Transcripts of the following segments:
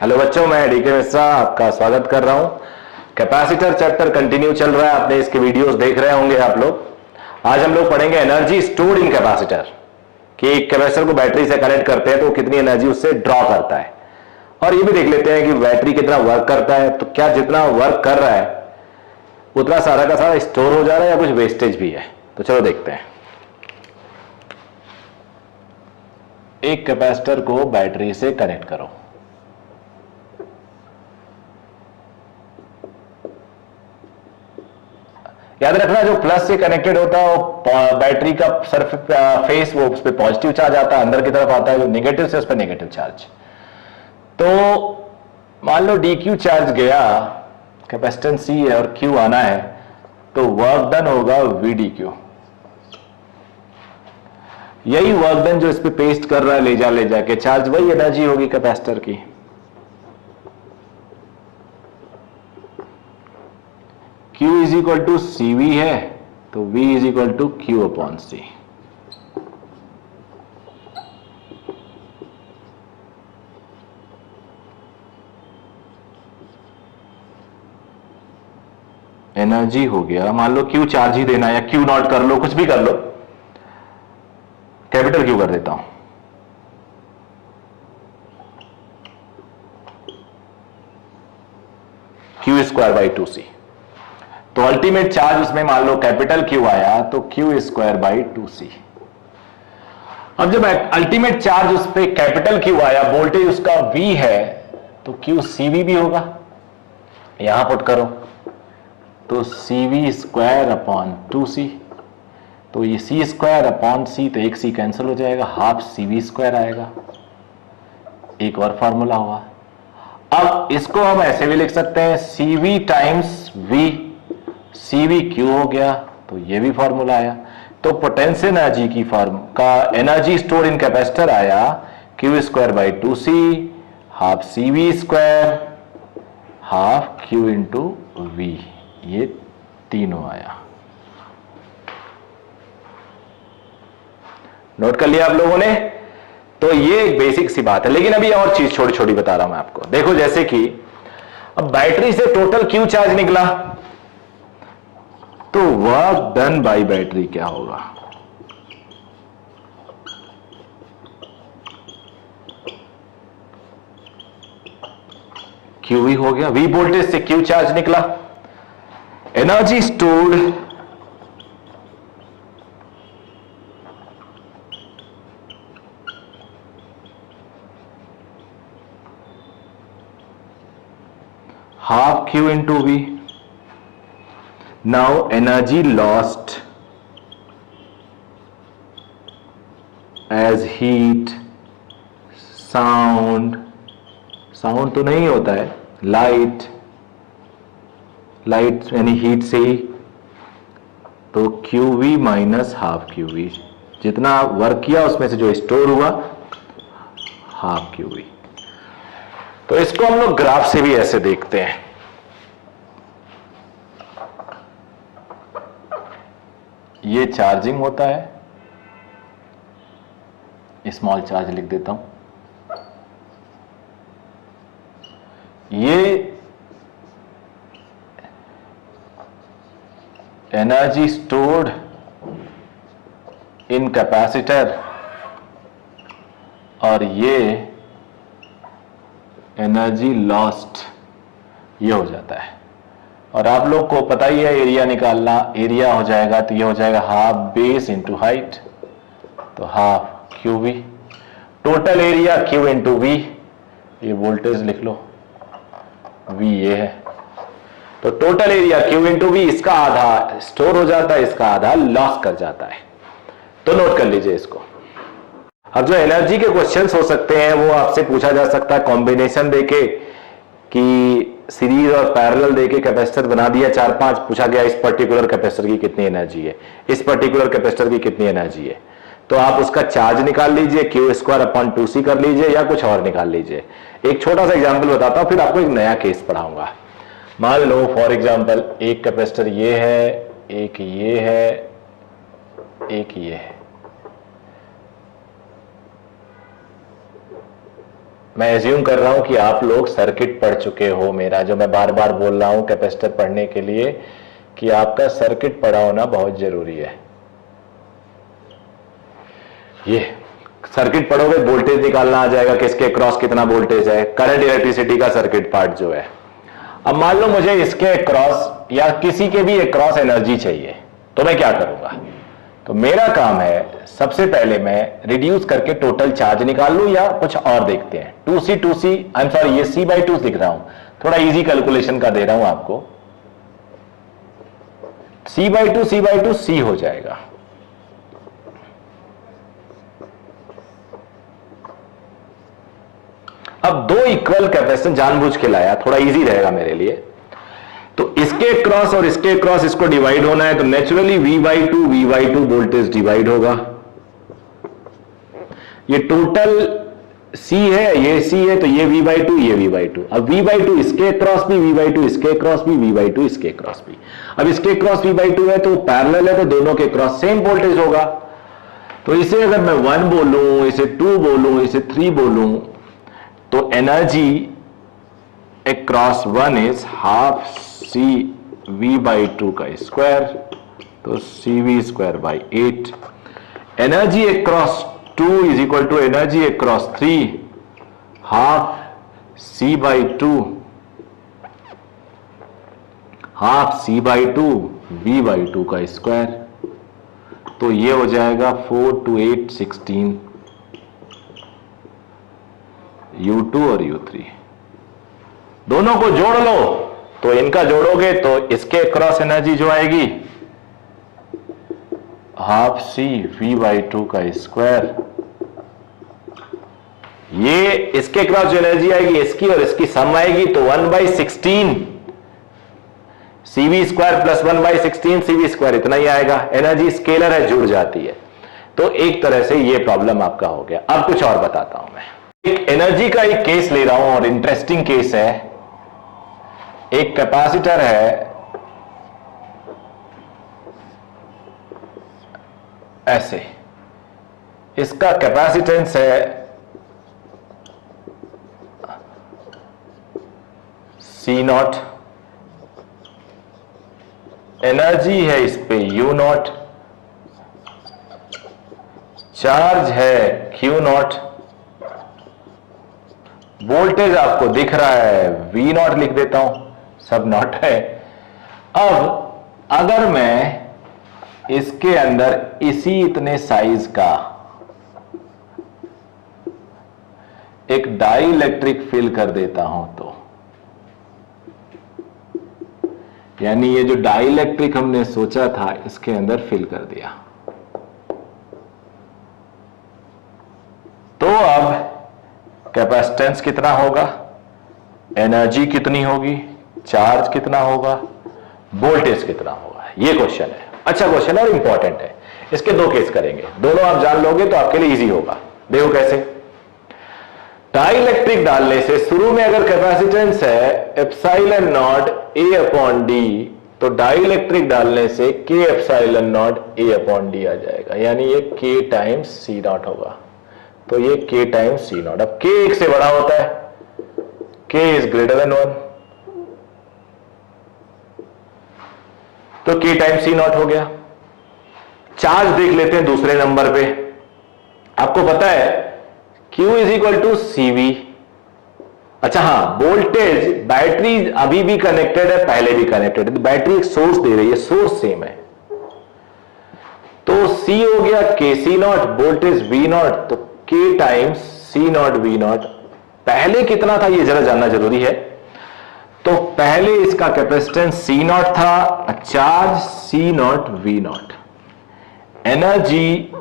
Hello बच्चों, मैं DK Mishra आपका स्वागत कर रहा हूं। कैपेसिटर चैप्टर कंटिन्यू चल रहा है। आपने इसके वीडियोस देख रहे होंगे आप लोग। आज हम लोग पढ़ेंगे एनर्जी स्टोर्ड इन कैपेसिटर, कि एक कैपेसिटर को बैटरी से कनेक्ट करते हैं तो कितनी एनर्जी उससे ड्रॉ करता है। और ये भी देख लेते हैं कि बैटरी कितना वर्क करता है, तो क्या जितना वर्क कर रहा है उतना सारा का सारा स्टोर हो जा रहा है या कुछ वेस्टेज भी है। तो चलो देखते हैं। एक कैपेसिटर को बैटरी से कनेक्ट करो। याद रखना, जो प्लस से कनेक्टेड होता है वो बैटरी का सरफ फेस वो उस पर पॉजिटिव चार्ज आता है, अंदर की तरफ आता है। जो नेगेटिव से उस पर नेगेटिव चार्ज। तो मान लो डी क्यू चार्ज गया, कैपेसिटेंस सी है और क्यू आना है, तो वर्क डन होगा वी डी क्यू। यही वर्क डन जो इस पे पेस्ट कर रहा है ले जाके चार्ज, वही एनर्जी होगी कैपेसिटर की। Q is equal to C V है, तो V is equal to Q upon C. Energy हो गया, मान लो Q चार्ज ही देना या Q नॉट कर लो, कुछ भी कर लो, कैपिटल Q कर देता हूं। Q square by 2C। तो अल्टीमेट चार्ज उसमें मान लो कैपिटल Q आया, तो Q स्क्वायर बाई 2C। अब जब अल्टीमेट चार्ज उस पर कैपिटल Q आया, वोल्टेज उसका V है, तो Q CV भी होगा। यहां पुट करो तो CV स्क्वायर अपॉन 2C। तो ये C स्क्वायर अपॉन C, तो एक C कैंसिल हो जाएगा, हाफ CV स्क्वायर आएगा। एक और फॉर्मूला हुआ। अब इसको हम ऐसे भी लिख सकते हैं, CV times V, CV Q हो गया, तो ये भी फॉर्मूला आया। तो पोटेंशियल एनर्जी की फॉर्म का एनर्जी स्टोर इन कैपेसिटर आया Q square by 2C, half CV square, half Q into V। ये तीनों आया। नोट कर लिया आप लोगों ने? तो ये एक बेसिक सी बात है, लेकिन अभी और चीज छोटी छोटी बता रहा हूं मैं आपको। देखो, जैसे कि अब बैटरी से टोटल Q चार्ज निकला, तो वर्क डन बाई बैटरी क्या होगा? Q ही हो गया। V वोल्टेज से Q चार्ज निकला, energy stored half Q into V. Now energy lost as heat, sound तो नहीं होता है, लाइट यानी हीट से ही, तो QV माइनस हाफ QV। जितना वर्क किया उसमें से जो स्टोर हुआ, हाफ QV। तो इसको हम लोग ग्राफ से भी ऐसे देखते हैं। ये चार्जिंग होता है, स्मॉल चार्ज लिख देता हूं। ये एनर्जी स्टोर्ड इन कैपेसिटर, और ये एनर्जी लॉस्ट, ये हो जाता है। और आप लोग को पता ही है एरिया निकालना। एरिया हो जाएगा, तो ये हो जाएगा हाफ बेस इंटू हाइट, तो half QV। Total area Q into V, ये वोल्टेज लिख लो, V ये है। तो total area Q into V, इसका आधा स्टोर हो जाता है, इसका आधा लॉस कर जाता है। तो नोट कर लीजिए इसको। अब जो एनर्जी के क्वेश्चंस हो सकते हैं वो आपसे पूछा जा सकता है कॉम्बिनेशन देके, कि सीरीज और पैरेलल देके कैपेसिटर बना दिया 4-5, पूछा गया इस पर्टिकुलर कैपेसिटर की कितनी एनर्जी है, इस पर्टिकुलर कैपेसिटर की कितनी एनर्जी है। तो आप उसका चार्ज निकाल लीजिए, Q स्क्वायर अपॉन 2C कर लीजिए, या कुछ और निकाल लीजिए। एक छोटा सा एग्जाम्पल बताता हूं, फिर आपको एक नया केस पढ़ाऊंगा। मान लो फॉर एग्जाम्पल एक कैपेसिटर ये है, एक ये है, एक ये है। मैं एज्यूम कर रहा हूं कि आप लोग सर्किट पढ़ चुके हो मेरा, जो मैं बार बार बोल रहा हूं कैपेसिटर पढ़ने के लिए कि आपका सर्किट पढ़ा होना बहुत जरूरी है। ये सर्किट पढ़ोगे वोल्टेज निकालना आ जाएगा, किसके क्रॉस कितना वोल्टेज है, करंट इलेक्ट्रिसिटी का सर्किट पार्ट जो है। अब मान लो मुझे इसके क्रॉस या किसी के भी एक क्रॉस एनर्जी चाहिए, तो मैं क्या करूंगा? तो मेरा काम है सबसे पहले मैं रिड्यूस करके टोटल चार्ज निकाल लूं या कुछ और देखते हैं। 2C आई एम सॉरी, ये C/2 दिख रहा हूं, थोड़ा इजी कैलकुलेशन का दे रहा हूं आपको। C/2 C हो जाएगा। अब दो इक्वल कैपेसिटेंस जानबूझ के लाया, थोड़ा इजी रहेगा मेरे लिए। तो इसके क्रॉस और इसके क्रॉस इसको डिवाइड होना है, तो नेचुरली V/2 वोल्टेज डिवाइड होगा। ये टोटल C है, ये C है, तो ये V/2 ये V/2। अब V/2 इसके क्रॉस भी, V/2 इसके क्रॉस भी, V/2 इसके क्रॉस भी। अब इसके क्रॉस V/2 है तो पैरेलल है, तो दोनों के क्रॉस सेम वोल्टेज होगा। तो इसे अगर मैं 1 बोलूं, इसे 2 बोलूं, इसे 3 बोलूं, तो energy across 1 is half CV/2 का स्क्वायर, तो CV²/8। Energy across 2 is equal to energy across 3 half C/2 V/2 का स्क्वायर। तो ये हो जाएगा 4 to 8 16 U2 और U3। दोनों को जोड़ लो, तो इनका जोड़ोगे तो इसके क्रॉस एनर्जी जो आएगी हाफ CV/2 का स्क्वायर। ये इसके क्रॉस जो एनर्जी आएगी इसकी और इसकी सम आएगी, तो 1/16 CV² प्लस 1/16 CV², इतना ही आएगा। एनर्जी स्केलर है, जुड़ जाती है। तो एक तरह से ये प्रॉब्लम आपका हो गया। अब कुछ और बताता हूं मैं। एक एनर्जी का एक केस ले रहा हूं और इंटरेस्टिंग केस है। एक कैपेसिटर है ऐसे, इसका कैपेसिटेंस है C0, एनर्जी है इस पे U0, चार्ज है Q0, वोल्टेज आपको दिख रहा है V0 लिख देता हूं, सब नॉट है। अब अगर मैं इसके अंदर इसी इतने साइज का एक डाई इलेक्ट्रिक फिल कर देता हूं, तो यानी ये जो डाई इलेक्ट्रिक हमने सोचा था इसके अंदर फिल कर दिया, तो अब कैपेसिटेंस कितना होगा, एनर्जी कितनी होगी, चार्ज कितना होगा, वोल्टेज कितना होगा, ये क्वेश्चन है। अच्छा क्वेश्चन है और इंपॉर्टेंट है। इसके दो केस करेंगे, दोनों आप जान लोगे तो आपके लिए इजी होगा। देखो कैसे। डाई इलेक्ट्रिक डालने से शुरू में अगर कैपेसिटेंस है एप्सिलॉन नॉट A/D, तो डाई इलेक्ट्रिक डालने से K एप्सिलॉन नॉट A/D आ जाएगा, यानी ये K टाइम्स C0 होगा। तो ये K टाइम्स C0। अब K 1 से बड़ा होता है, K इज ग्रेटर देन 1, तो K टाइम्स C0 हो गया। चार्ज देख लेते हैं दूसरे नंबर पे। आपको पता है Q is equal to CV। अच्छा हाँ, वोल्टेज, बैटरी अभी भी कनेक्टेड है, पहले भी कनेक्टेड है, तो बैटरी एक सोर्स दे रही है, सोर्स सेम है, तो C हो गया KC0, वोल्टेज V0, तो K टाइम्स C0 V0। पहले कितना था ये जरा जानना जरूरी है। तो पहले इसका कैपेसिटेंस C0 था, charge C0 V0, energy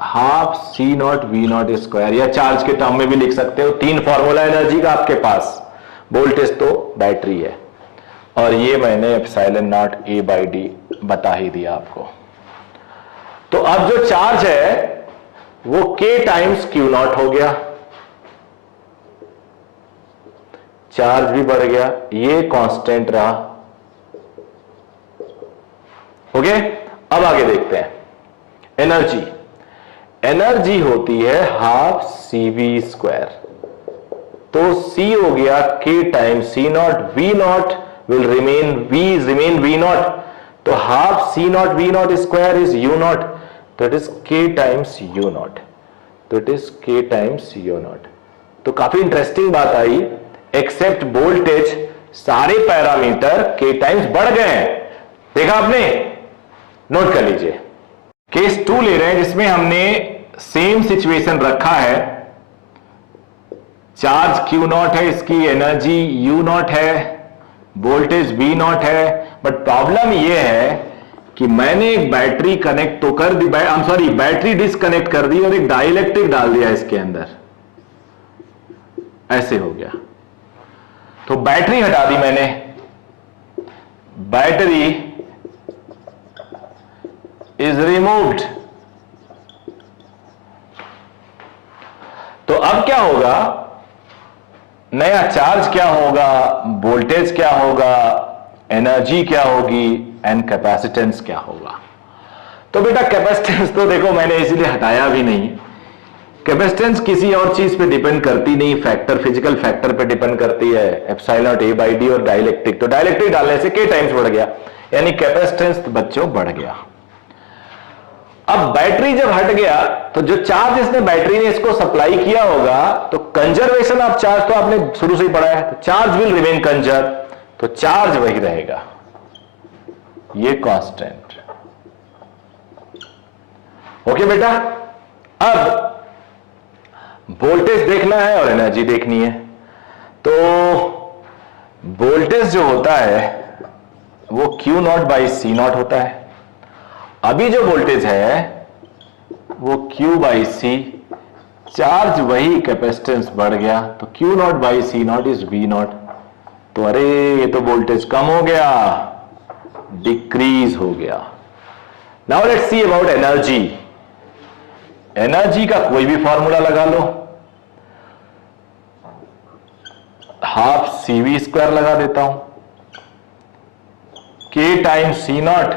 half C0 V0 square, या चार्ज के टर्म में भी लिख सकते हो। तीन फॉर्मूला एनर्जी का आपके पास, वोल्टेज तो बैटरी है, और ये मैंने एप्सिलॉन नॉट A/D बता ही दिया आपको। तो अब जो चार्ज है वो K टाइम्स Q0 हो गया, चार्ज भी बढ़ गया, ये कांस्टेंट रहा। ओके, अब आगे देखते हैं। एनर्जी, एनर्जी होती है हाफ CV²। तो C हो गया K times C naught, V naught will remain V naught, तो half C naught V naught square is U naught, तो it is K times U naught, तो it is K times U naught. तो काफी interesting बात आई, except voltage सारे parameter K times बढ़ गए हैं। देखा आपने, नोट कर लीजिए। केस 2 ले रहे हैं जिसमें हमने सेम सिचुएशन रखा है, चार्ज Q नॉट है, इसकी एनर्जी U नॉट है, वोल्टेज V नॉट है, बट प्रॉब्लम यह है कि मैंने एक बैटरी कनेक्ट तो कर दी, बैटरी डिस्कनेक्ट कर दी और एक डाइलेक्ट्रिक डाल दिया इसके अंदर, ऐसे हो गया। तो बैटरी हटा दी मैंने, बैटरी इज रिमूव्ड। तो अब क्या होगा, नया चार्ज क्या होगा, वोल्टेज क्या होगा, एनर्जी क्या होगी एंड कैपेसिटेंस क्या होगा। तो बेटा कैपेसिटेंस तो देखो मैंने इसीलिए हटाया भी नहीं, कैपेसिटेंस किसी और चीज पे डिपेंड करती नहीं, फैक्टर, फिजिकल फैक्टर पे डिपेंड करती है, epsilon not A by D और डाइलेक्ट्रिक, तो डाइलेक्ट्रिक डालने से K टाइम्स बढ़ गया, यानी कैपेसिटेंस बच्चों बढ़ गया। अब बैटरी जब हट गया तो जो चार्ज इसने बैटरी ने इसको सप्लाई किया होगा, तो कंजर्वेशन ऑफ चार्ज तो आपने शुरू से ही पढ़ा है, तो चार्ज विल रिमेन कंजर्व, तो चार्ज वही रहेगा, ये कांस्टेंट। ओके बेटा, अब वोल्टेज देखना है और एनर्जी देखनी है। तो वोल्टेज जो होता है वो Q not by C not होता है, अभी जो वोल्टेज है वो Q बाई C, चार्ज वही, कैपेसिटेंस बढ़ गया, तो Q not by C not is V naught, तो अरे ये तो वोल्टेज कम हो गया, डिक्रीज हो गया। Now let's see about energy. Energy का कोई भी फॉर्मूला लगा लो, हाफ CV स्क्वायर लगा देता हूं, K times C naught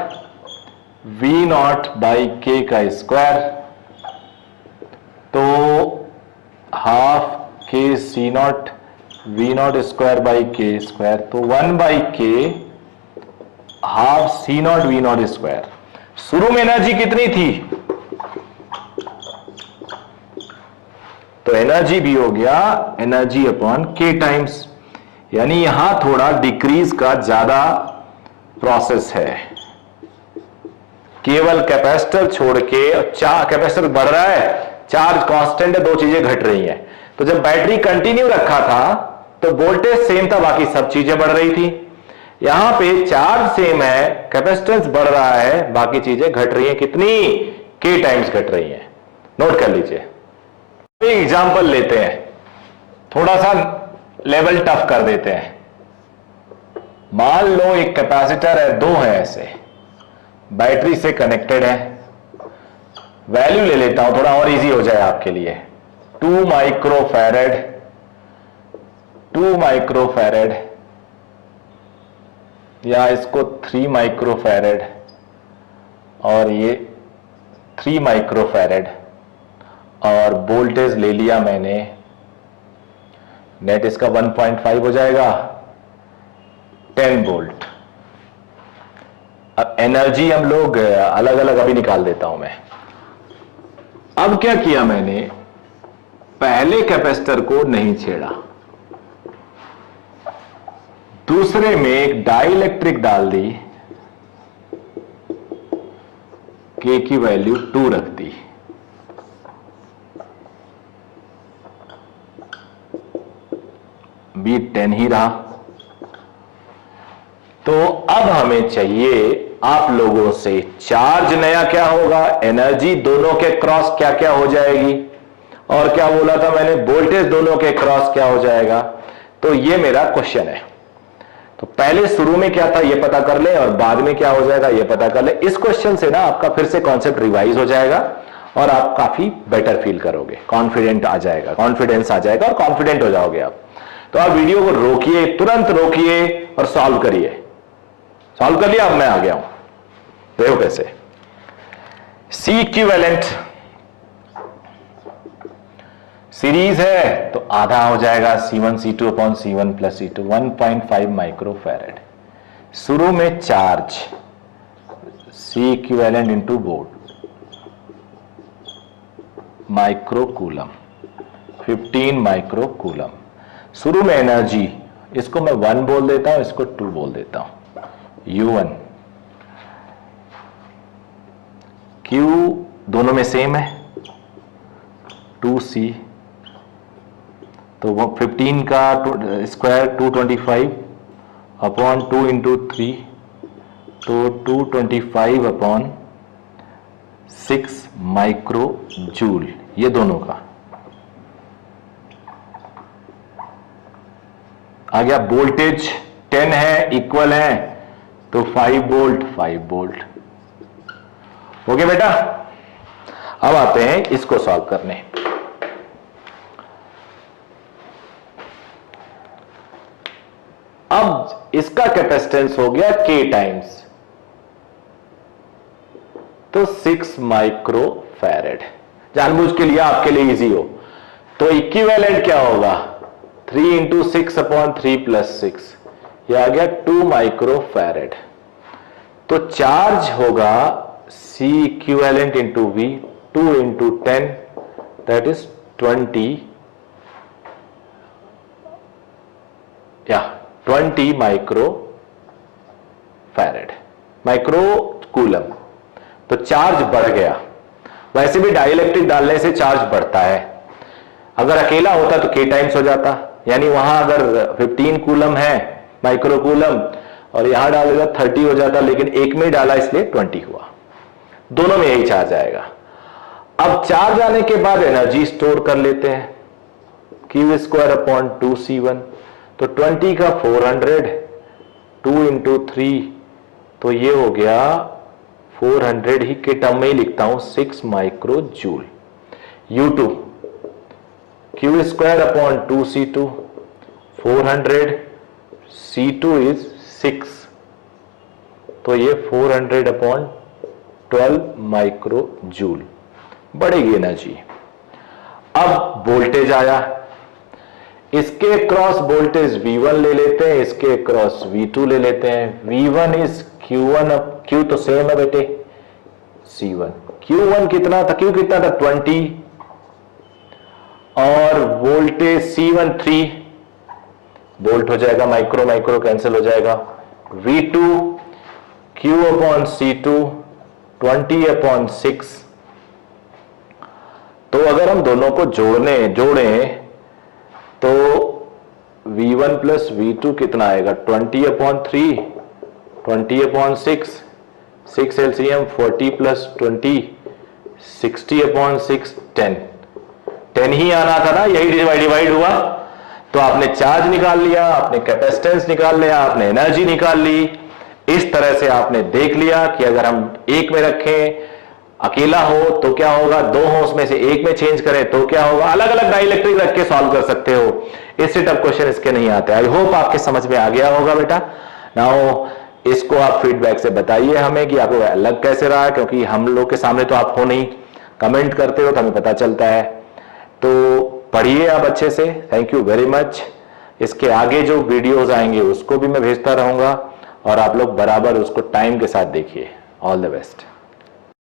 V not by K का स्क्वायर, तो half K C naught V naught square by K square, तो 1 by K half C naught V naught square. शुरू में energy कितनी थी, तो एनर्जी भी हो गया एनर्जी अपॉन K टाइम्स, यानी यहां थोड़ा डिक्रीज का ज्यादा प्रोसेस है, केवल कैपेसिटर छोड़ के, कैपेसिटर बढ़ रहा है, चार्ज कांस्टेंट है, दो चीजें घट रही हैं। तो जब बैटरी कंटिन्यू रखा था तो वोल्टेज सेम था, बाकी सब चीजें बढ़ रही थी। यहां पे चार्ज सेम है, कैपेसिटेंस बढ़ रहा है, बाकी चीजें घट रही हैं, कितनी, K टाइम्स घट रही हैं। नोट कर लीजिए। एक एग्जांपल लेते हैं, थोड़ा सा लेवल टफ कर देते हैं। मान लो एक कैपेसिटर है, दो है ऐसे, बैटरी से कनेक्टेड है, वैल्यू ले लेता हूं थोड़ा और इजी हो जाए आपके लिए, 2 माइक्रोफैरेड, 2 माइक्रोफैरेड, या इसको 3 माइक्रोफैरेड, और ये 3 माइक्रोफैरेड, और वोल्टेज ले लिया मैंने, नेट इसका 1.5 हो जाएगा, 10 वोल्ट। अब एनर्जी हम लोग अलग अलग अभी निकाल देता हूं मैं। अब क्या किया मैंने, पहले कैपेसिटर को नहीं छेड़ा, दूसरे में एक डाइलेक्ट्रिक डाल दी, K की वैल्यू 2 रख दी, B 10 ही रहा। तो अब हमें चाहिए आप लोगों से, चार्ज नया क्या होगा, एनर्जी दोनों के क्रॉस क्या क्या हो जाएगी, और क्या बोला था मैंने, वोल्टेज दोनों के क्रॉस क्या हो जाएगा। तो ये मेरा क्वेश्चन है। तो पहले शुरू में क्या था ये पता कर ले, और बाद में क्या हो जाएगा ये पता कर ले। इस क्वेश्चन से ना आपका फिर से कॉन्सेप्ट रिवाइज हो जाएगा और आप काफी बेटर फील करोगे, कॉन्फिडेंट आ जाएगा, कॉन्फिडेंस आ जाएगा और कॉन्फिडेंट हो जाओगे आप। तो आप वीडियो को रोकिए, तुरंत रोकिए और सॉल्व करिए। सॉल्व कर लिया, अब मैं आ गया हूं, देखो कैसे। C इक्विवेलेंट, सीरीज है तो आधा हो जाएगा C1 C2 upon C1 plus C2 1.5 micro farad. शुरू में charge C equivalent into volt micro coulomb 15 micro coulomb. शुरू में एनर्जी, इसको मैं 1 बोल देता हूं, इसको 2 बोल देता हूं, U1 Q दोनों में सेम है 2C, तो वो 15 का स्क्वायर 225 अपॉन 2 इंटू 3, तो 225 अपॉन 6 माइक्रो जूल, ये दोनों का आ गया। वोल्टेज 10 है, इक्वल है, तो 5 वोल्ट हो गया बेटा। अब आते हैं इसको सॉल्व करने। अब इसका कैपेसिटेंस हो गया K टाइम्स, तो 6 माइक्रो फैरेड। जानबूझ के लिया आपके लिए इजी हो, तो इक्विवेलेंट क्या होगा 3 इंटू 6 अपॉन 3 प्लस 6, यह आ गया 2 माइक्रो फैरेड। तो चार्ज होगा C equivalent into V 2 into 10 that is 20 micro farad, micro coulomb. तो चार्ज बढ़ गया। वैसे भी डाइलेक्ट्रिक डालने से चार्ज बढ़ता है, अगर अकेला होता तो K टाइम्स हो जाता, यानी वहां अगर 15 कूलम है माइक्रो कूलम और यहां डालेगा 30 हो जाता, लेकिन एक में ही डाला इसलिए 20 हुआ। दोनों में यही चार्ज आएगा। अब चार्ज आने के बाद एनर्जी स्टोर कर लेते हैं, Q स्क्वायर अपॉन 2C1, तो 20 का 400 2 इंटू 3, तो ये हो गया 400 ही के टर्म में ही लिखता हूं 6 micro joule. U2 Q square upon 2C2 400 C2 is 6, तो ये 400 अपॉन 12 माइक्रो जूल बढ़ेगी एनर्जी। अब वोल्टेज आया, इसके क्रॉस वोल्टेज V1 ले लेते हैं, इसके क्रॉस V2 ले लेते हैं। V1 इज Q1, Q तो सेम है बेटे C1, Q1 कितना था, Q कितना था 20, और वोल्टेज C1 3 वोल्ट हो जाएगा, माइक्रो माइक्रो कैंसिल हो जाएगा। V2 Q upon C2 20 upon 6, तो अगर हम दोनों को जोड़ें तो V1 प्लस V2 कितना आएगा 20 upon 3 20 upon 6 6 LCM 40 plus 20 60 upon 6 10 ही आना था ना, यही डिवाइड हुआ। तो आपने चार्ज निकाल लिया, आपने कैपेसिटेंस निकाल लिया, आपने एनर्जी निकाल ली। इस तरह से आपने देख लिया कि अगर हम एक में रखें, अकेला हो तो क्या होगा, दो हो उसमें से एक में चेंज करें तो क्या होगा, अलग अलग डाइलेक्ट्रिक रख के सॉल्व कर सकते हो। इससे टफ क्वेश्चन इसके नहीं आते। आई होप आपके समझ में आ गया होगा बेटा। नाउ इसको आप फीडबैक से बताइए हमें कि आपको अलग कैसे रहा, क्योंकि हम लोग के सामने तो आप हो नहीं, कमेंट करते हो तो हमें पता चलता है। तो पढ़िए आप अच्छे से। Thank you very much. इसके आगे जो वीडियोस आएंगे उसको भी मैं भेजता रहूंगा और आप लोग बराबर उसको टाइम के साथ देखिए। All the best.